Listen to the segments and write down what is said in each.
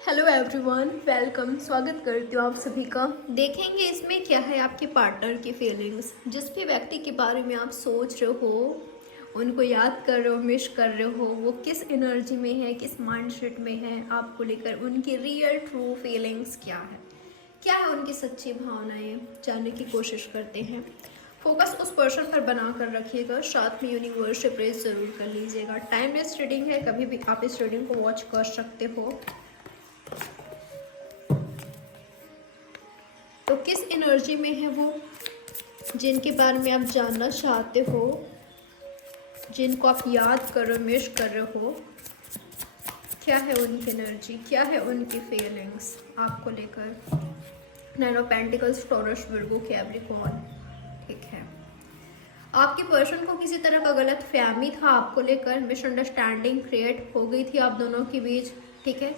Hello everyone, welcome. स्वागत करती हूँ आप सभी का। देखेंगे इसमें क्या है आपके पार्टनर की फीलिंग्स। जिस भी व्यक्ति के बारे में आप सोच रहे हो, उनको याद कर रहे हो, मिस कर रहे हो, वो किस एनर्जी में है, किस माइंडसेट में है आपको लेकर, उनकी रियल ट्रू फीलिंग्स क्या है उनकी सच्ची भावनाएं जानने की कोशिश करते हैं। फोकस उस पर्सन पर बना कर रखिएगा, साथ में यूनिवर्स से प्रेस जरूर कर लीजिएगा। टाइमलेस रीडिंग है, कभी भी आप इस रीडिंग को वॉच कर सकते हो। तो किस एनर्जी में है वो, जिनके बारे में आप जानना चाहते हो, जिनको आप याद कर रहे हो, मिस कर रहे हो, क्या है उनकी एनर्जी, क्या है उनकी फीलिंग्स आपको लेकर। Nine of pentacles, taurus, Virgo, Capricorn. ठीक है, आपके पर्सन को किसी तरह का गलत फहमी था आपको लेकर, मिसअंडरस्टैंडिंग क्रिएट हो गई थी आप दोनों के बीच। ठीक है,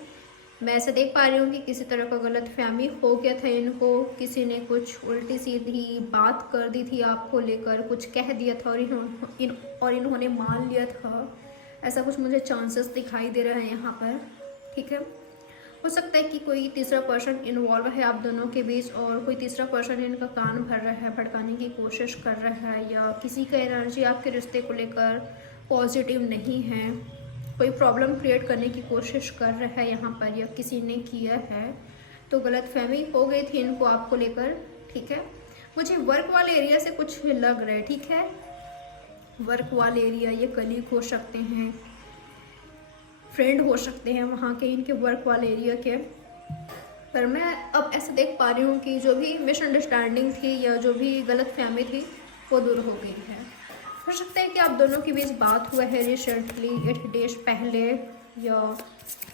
मैं ऐसे देख पा रही हूँ कि किसी तरह का गलत फहमी हो गया था इनको, किसी ने कुछ उल्टी सीधी बात कर दी थी आपको लेकर, कुछ कह दिया था और इन्होंने मान लिया था। ऐसा कुछ मुझे चांसेस दिखाई दे रहा है यहाँ पर। ठीक है, हो सकता है कि कोई तीसरा पर्सन इन्वॉल्व है आप दोनों के बीच, और कोई तीसरा पर्सन इनका कान भर रहा है, भड़काने की कोशिश कर रहा है, या किसी का एनर्जी आपके रिश्ते को लेकर पॉजिटिव नहीं है, कोई प्रॉब्लम क्रिएट करने की कोशिश कर रहा है यहाँ पर, या किसी ने किया है। तो गलतफहमी हो गई थी इनको आपको लेकर। ठीक है, मुझे वर्क वाले एरिया से कुछ लग रहा है। ठीक है, वर्क वाले एरिया, ये कलीग हो सकते हैं, फ्रेंड हो सकते हैं वहाँ के, इनके वर्क वाले एरिया के। पर मैं अब ऐसे देख पा रही हूँ कि जो भी मिसअंडरस्टैंडिंग थी या जो भी गलतफहमी थी वो दूर हो गई है। हो सकता है कि आप दोनों के बीच बात हुआ है रिसेंटली, 8 डेज पहले या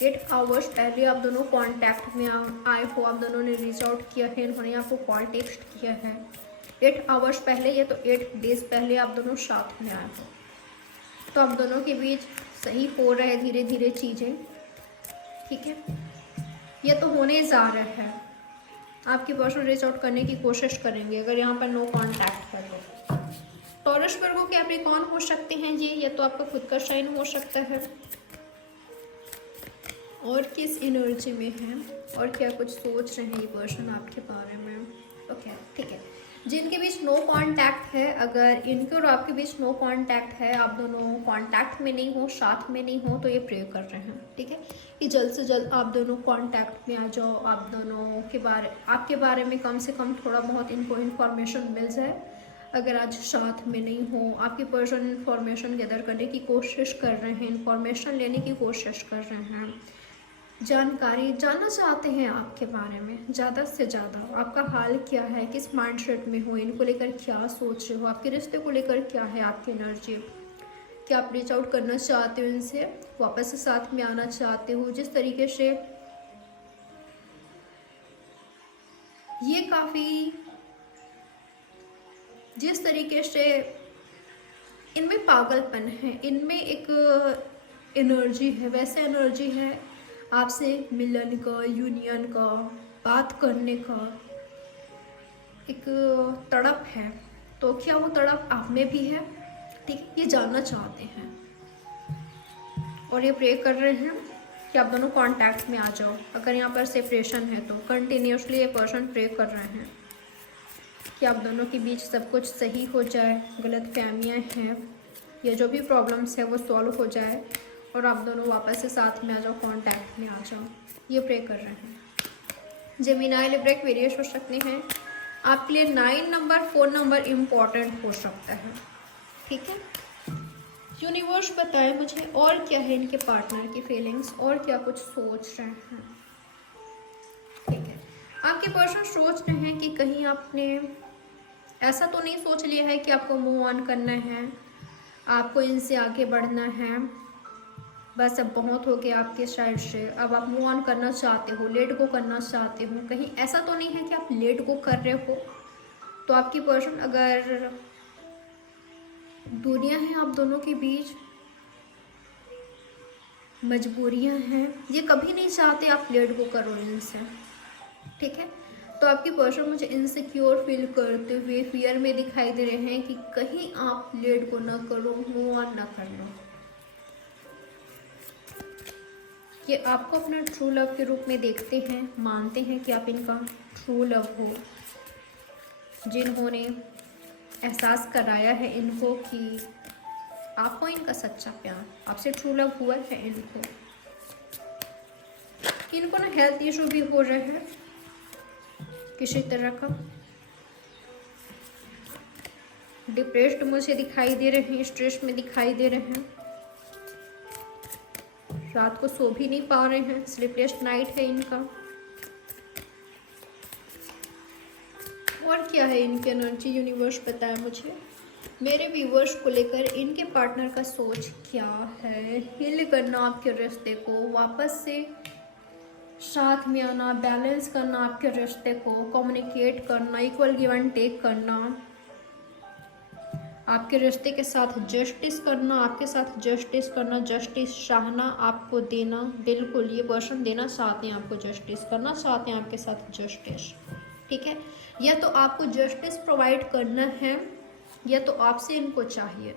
8 आवर्स पहले आप दोनों कांटेक्ट में आए हो, आप दोनों ने रीच आउट किया है, इन्होंने आपको कॉल टेक्स्ट किया है 8 आवर्स पहले, या तो 8 डेज पहले आप दोनों साथ में आए हो। तो आप दोनों के बीच सही हो रहा है धीरे धीरे चीज़ें। ठीक है, ये तो होने जा रहा है। आपके पर्सन रीच आउट करने की कोशिश करेंगे अगर यहाँ पर नो कांटेक्ट कर लो। टॉरस, वर्गो, कैप्रिकॉर्न हो सकते हैं जी, ये तो आपका खुद का साइन हो सकता है। और किस एनर्जी में है और क्या कुछ सोच रहे हैं ये पर्सन आपके बारे में। ओके, ठीक है, जिनके बीच नो कांटेक्ट है, अगर इनके और आपके बीच नो कांटेक्ट है, आप दोनों कांटेक्ट में नहीं हो, साथ में नहीं हो, तो ये प्रे कर रहे हैं। ठीक है, कि जल्द से जल्द आप दोनों कांटेक्ट में आ जाओ, आप दोनों के आपके बारे में कम से कम थोड़ा बहुत इनको इन्फॉर्मेशन मिल जाए। अगर आज साथ में नहीं हो, आपके पर्सन इन्फॉर्मेशन गैदर करने की कोशिश कर रहे हैं, इन्फॉर्मेशन लेने की कोशिश कर रहे हैं, जानकारी जानना चाहते हैं आपके बारे में ज़्यादा से ज़्यादा। आपका हाल क्या है, किस माइंडसेट में हो, इनको लेकर क्या सोच रहे हो, आपके रिश्ते को लेकर क्या है आपकी एनर्जी, क्या आप रीच आउट करना चाहते हो इनसे, वापस से साथ में आना चाहते हो। जिस तरीके से ये काफ़ी, जिस तरीके से इनमें पागलपन है, इनमें एक एनर्जी है, वैसे एनर्जी है आपसे मिलन का, यूनियन का, बात करने का एक तड़प है। तो क्या वो तड़प आप में भी है? ठीक, ये जानना चाहते हैं और ये प्रे कर रहे हैं कि आप दोनों कांटेक्ट में आ जाओ। अगर यहाँ पर सेपरेशन है तो कंटिन्यूसली ये पर्सन प्रे कर रहे हैं कि आप दोनों के बीच सब कुछ सही हो जाए, गलत फहमियाँ हैं या जो भी प्रॉब्लम्स है वो सॉल्व हो जाए और आप दोनों वापस से साथ में आ जाओ, कांटेक्ट में आ जाओ। ये प्रे कर रहे हैं। जेमिनी, लिब्रा, एक्वेरियस हो सकते हैं। आपके लिए 9 नंबर, 4 नंबर इम्पॉर्टेंट हो सकता है। ठीक है, यूनिवर्स बताए मुझे और क्या है इनके पार्टनर की फीलिंग्स, और क्या कुछ सोच रहे हैं। ठीक है, आपके पर्सन सोच रहे हैं कि कहीं आपने ऐसा तो नहीं सोच लिया है कि आपको मूव ऑन करना है, आपको इनसे आगे बढ़ना है, बस अब बहुत हो गया आपके साइड से, अब आप मूव ऑन करना चाहते हो, लेट गो करना चाहते हो। कहीं ऐसा तो नहीं है कि आप लेट गो कर रहे हो। तो आपकी पर्सन, अगर दूरियां हैं आप दोनों के बीच, मजबूरियां हैं, ये कभी नहीं चाहते आप लेट गो करो इनसे। ठीक है, तो आपकी पर्सन मुझे इनसिक्योर फील करते हुए फियर में दिखाई दे रहे हैं कि कहीं आप लेट गो ना करो, मूव ऑन ना कर लो। ये आपको अपना ट्रू लव के रूप में देखते हैं, मानते हैं कि आप इनका ट्रू लव हो, जिन्होंने एहसास कराया है इनको कि आपको इनका सच्चा प्यार, आपसे ट्रू लव हुआ है इनको। इनको ना हेल्थ इशू भी हो रहे हैं किसी तरह का, डिप्रेस्ड मुझे दिखाई दे रहे हैं, स्ट्रेस में दिखाई दे रहे हैं, रात को सो भी नहीं पा रहे हैं, स्लीपलेस नाइट है इनका। और क्या है इनकी एनर्जी, यूनिवर्स बताया मुझे। मेरे व्यूवर्स को लेकर इनके पार्टनर का सोच क्या है। हील करना आपके रिश्ते को, वापस से साथ में आना, बैलेंस करना आपके रिश्ते को, कम्युनिकेट करना, इक्वल गिव एंड टेक करना, आपके रिश्ते के साथ जस्टिस करना, आपके साथ जस्टिस करना, जस्टिस चाहना, आपको देना, बिल्कुल ये पर्सन देना चाहते हैं आपको जस्टिस, करना चाहते हैं आपके साथ जस्टिस, ठीक है। या तो आपको जस्टिस प्रोवाइड करना है या तो आपसे इनको चाहिए।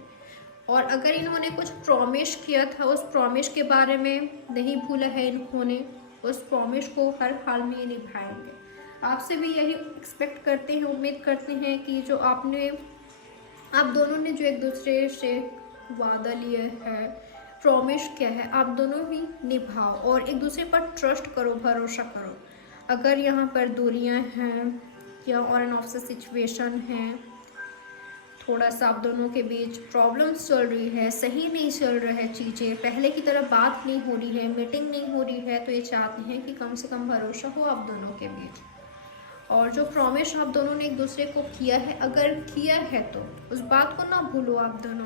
और अगर इन्होंने कुछ प्रॉमिस किया था, उस प्रॉमिस के बारे में नहीं भूला है इन्होंने, उस प्रॉमिस को हर हाल में ये निभाएंगे। आपसे भी यही एक्सपेक्ट करते हैं, उम्मीद करते हैं कि जो आप दोनों ने जो एक दूसरे से वादा लिया है, प्रॉमिस किया है, आप दोनों ही निभाओ और एक दूसरे पर ट्रस्ट करो, भरोसा करो। अगर यहाँ पर दूरियां हैं या ऑन एंड ऑफ से सिचुएशन है, थोड़ा सा आप दोनों के बीच प्रॉब्लम्स चल रही है, सही नहीं चल रहा है चीज़ें, पहले की तरह बात नहीं हो रही है, मीटिंग नहीं हो रही है, तो ये चाहते हैं कि कम से कम भरोसा हो आप दोनों के बीच। और जो प्रॉमिस आप दोनों ने एक दूसरे को किया है, अगर किया है तो उस बात को ना भूलो आप दोनों,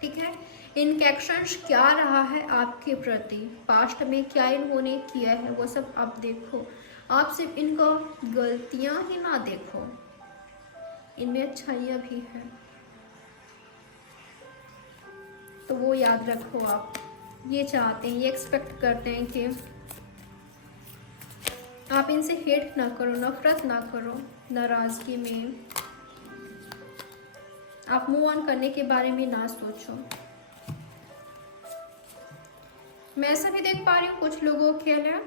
ठीक है। इनके एक्शंस क्या रहा है आपके प्रति, पास्ट में क्या इन्होंने किया है, वो सब आप देखो। आप सिर्फ इनको गलतियां ही ना देखो, इनमें अच्छाइयाँ भी है, तो वो याद रखो। आप ये चाहते हैं, ये एक्सपेक्ट करते हैं कि आप इनसे हेट ना करो, नफरत ना करो, नाराज़गी में आप मूव ऑन करने के बारे में ना सोचो। मैं ऐसा भी देख पा रही हूँ कुछ लोगों के लिए,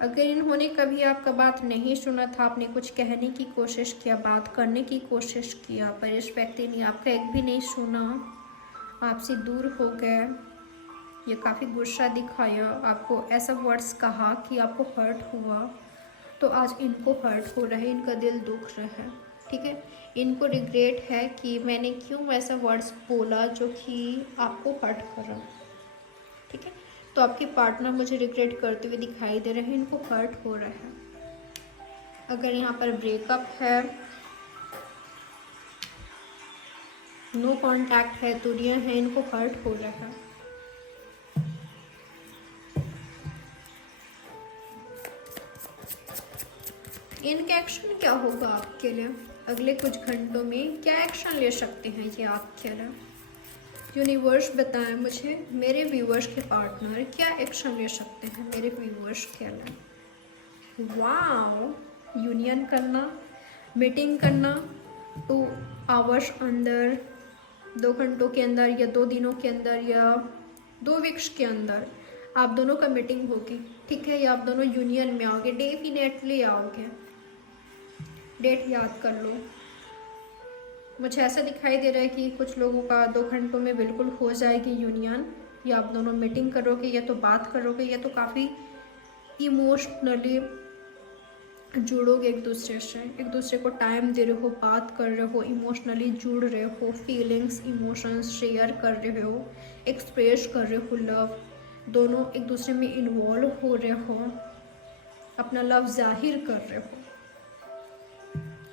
अगर इन्होंने कभी आपका बात नहीं सुना था, आपने कुछ कहने की कोशिश किया, बात करने की कोशिश किया, पर इस व्यक्ति ने आपका एक भी नहीं सुना, आपसे दूर हो गए, ये काफ़ी गुस्सा दिखाया, आपको ऐसा वर्ड्स कहा कि आपको हर्ट हुआ, तो आज इनको हर्ट हो रहा है, इनका दिल दुख रहा है, ठीक है। इनको रिग्रेट है कि मैंने क्यों वैसा वर्ड्स बोला जो कि आपको हर्ट करा, ठीक है। तो आपके पार्टनर मुझे रिग्रेट करते हुए दिखाई दे रहे हैं, इनको हर्ट हो रहा है। अगर यहाँ पर ब्रेकअप है, नो कांटेक्ट है, दूरियां हैं, इनको हर्ट हो रहा है। इनका एक्शन क्या होगा आपके लिए अगले कुछ घंटों में, क्या एक्शन ले सकते हैं ये आपके लिए, यूनिवर्स बताएं मुझे। मेरे व्यूवर्स के पार्टनर क्या एक्शन ले सकते हैं मेरे व्यूवर्स के लिए। वाओ, यूनियन करना, मीटिंग करना 2 आवर्स अंदर, 2 घंटों के अंदर या 2 दिनों के अंदर या 2 वीक्स के अंदर आप दोनों का मीटिंग होगी, ठीक है। या आप दोनों यूनियन में आओगे, डेफिनेटली आओगे, डेट याद कर लो। मुझे ऐसा दिखाई दे रहा है कि कुछ लोगों का 2 घंटों में बिल्कुल हो जाएगी यूनियन, या आप दोनों मीटिंग करोगे, या तो बात करोगे, या तो काफ़ी इमोशनली जुड़ोगे एक दूसरे से, एक दूसरे को टाइम दे रहे हो, बात कर रहे हो, इमोशनली जुड़ रहे हो, फीलिंग्स इमोशंस शेयर कर रहे हो, एक्सप्रेस कर रहे हो लव, दोनों एक दूसरे में इन्वॉल्व हो रहे हो, अपना लव जाहिर कर रहे हो।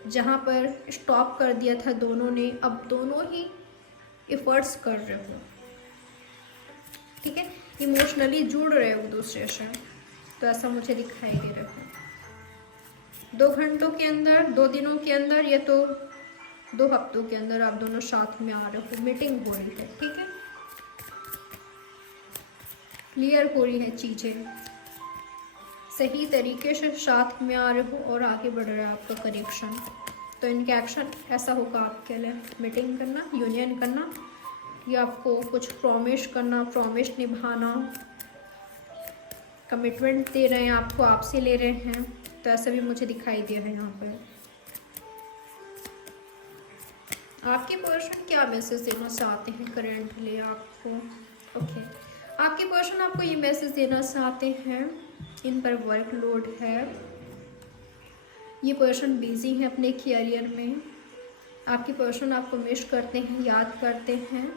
जहाँ पर स्टॉप कर दिया था दोनों ने, अब दोनों ही एफर्ट्स कर रहे हो, ठीक है, इमोशनली जुड़ रहे हो एक दूसरे से, तो ऐसा मुझे दिखाई दे रहा है। 2 घंटों के अंदर, 2 दिनों के अंदर, या तो 2 हफ्तों के अंदर आप दोनों साथ में आ रहे हो, मीटिंग हो रही है, ठीक है, क्लियर हो रही है चीज़ें, सही तरीके से साथ में आ रहे हो और आगे बढ़ रहा है आपका कनेक्शन। तो इनके एक्शन ऐसा होगा आपके लिए, मीटिंग करना, यूनियन करना, या आपको कुछ प्रॉमिस करना, प्रॉमिस निभाना, कमिटमेंट दे रहे हैं आपको, आपसे ले रहे हैं, तो ऐसा भी मुझे दिखाई दे रहा है यहाँ पर। आपके पर्सन क्या मैसेज देना चाहते हैं करेंटली आपको? ओके, आपके पर्सन आपको ये मैसेज देना चाहते हैं, इन पर वर्कलोड है, ये पर्सन बिजी है अपने कैरियर में, आपके पर्सन आपको मिस करते हैं, याद करते हैं,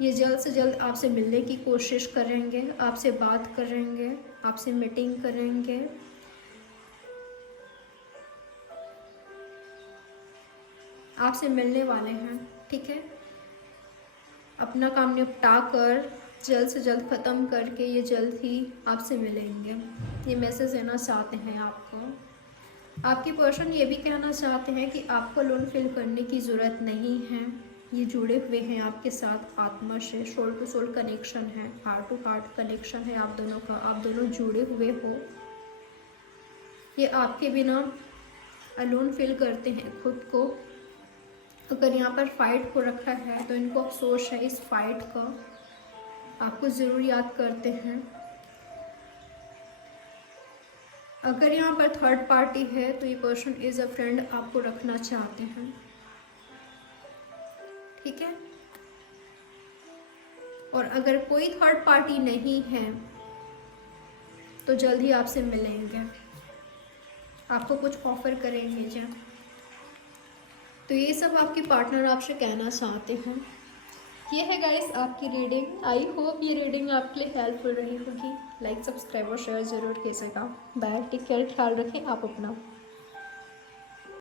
ये जल्द से जल्द आपसे मिलने की कोशिश करेंगे, आपसे बात करेंगे, आपसे मीटिंग करेंगे। आपसे मिलने वाले हैं, ठीक है। अपना काम निपटा कर जल्द से जल्द ख़त्म करके ये जल्द ही आपसे मिलेंगे, ये मैसेज देना चाहते हैं आपको। आपके पर्सन ये भी कहना चाहते हैं कि आपको लोन फिल करने की ज़रूरत नहीं है, ये जुड़े हुए हैं आपके साथ आत्मा से, सोल टू सोल कनेक्शन है, हार्ट टू हार्ट कनेक्शन है आप दोनों का, आप दोनों जुड़े हुए हो। ये आपके बिना अलोन फील करते हैं खुद को। अगर यहाँ पर फाइट को रखा है तो इनको अफसोस है इस फाइट का, आपको ज़रूर याद करते हैं। अगर यहाँ पर थर्ड पार्टी है तो ये पर्सन इज अ फ्रेंड आपको रखना चाहते हैं, ठीक है। और अगर कोई थर्ड पार्टी नहीं है तो जल्द ही आपसे मिलेंगे, आपको कुछ ऑफर करेंगे जा। तो ये सब आपके पार्टनर आपसे कहना चाहते हैं। ये है गाइस आपकी रीडिंग। आई होप ये रीडिंग आपके लिए हेल्पफुल रही होगी। लाइक सब्सक्राइब और शेयर ज़रूर कीजिएगा। बाय, टेक केयर, ख्याल रखें आप अपना।